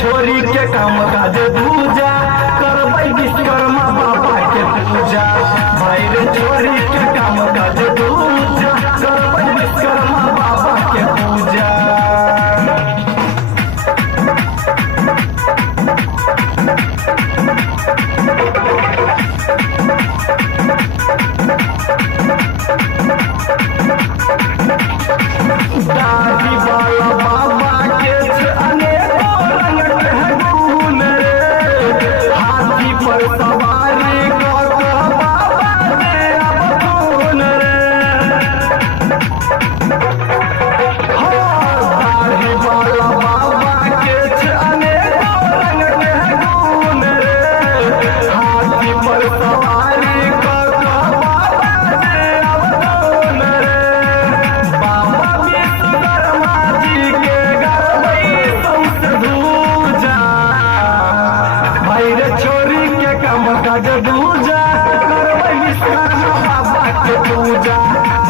छोरी के काम काज दूजा करबै विश्वकर्मा बाबा के पूजा। भाई रे छोरी के काम काज दूजा करबै विश्वकर्मा बाबा के पूजा। दादी वाला बाबा के अनेको रंग के गुण रे, हाथी पर सवारी कर बाबा रे अब खून रे। दादी वाला बाबा के अनेको रंग के गुण रे, हाथी पर सवारी कर बाबा रे अब खून रे। बाबा विश्वकर्मा जी के गरबै सौंसे दूजा, भाई रे छोरी के काम काज दूजा करबै विश्वकर्मा बाबा के पूजा।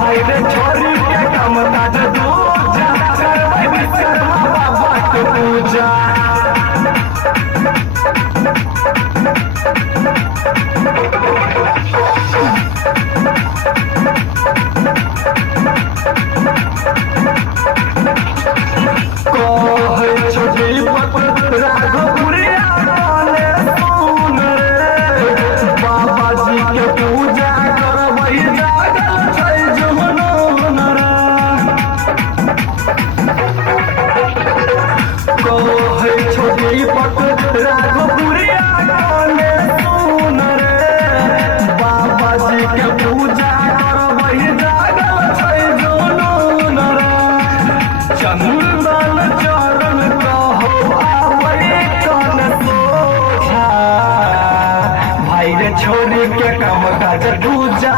भाई रे छोरी के काम काज दूजा करबै विश्वकर्मा बाबा के पूजा। कहे छोटी पत्र राघवपुरिया काने सुन रे, बाबा जी के पूजा करबै जागल छै जुनून रे। कहे छोटी पत्र राघवपुरिया काने सुन रे, बाबा जी के पूजा करबै जागल छै जुनून रे। चंदन चरण कहो आबै कन सोझा, भाई रे छोरी के काम काज दूजा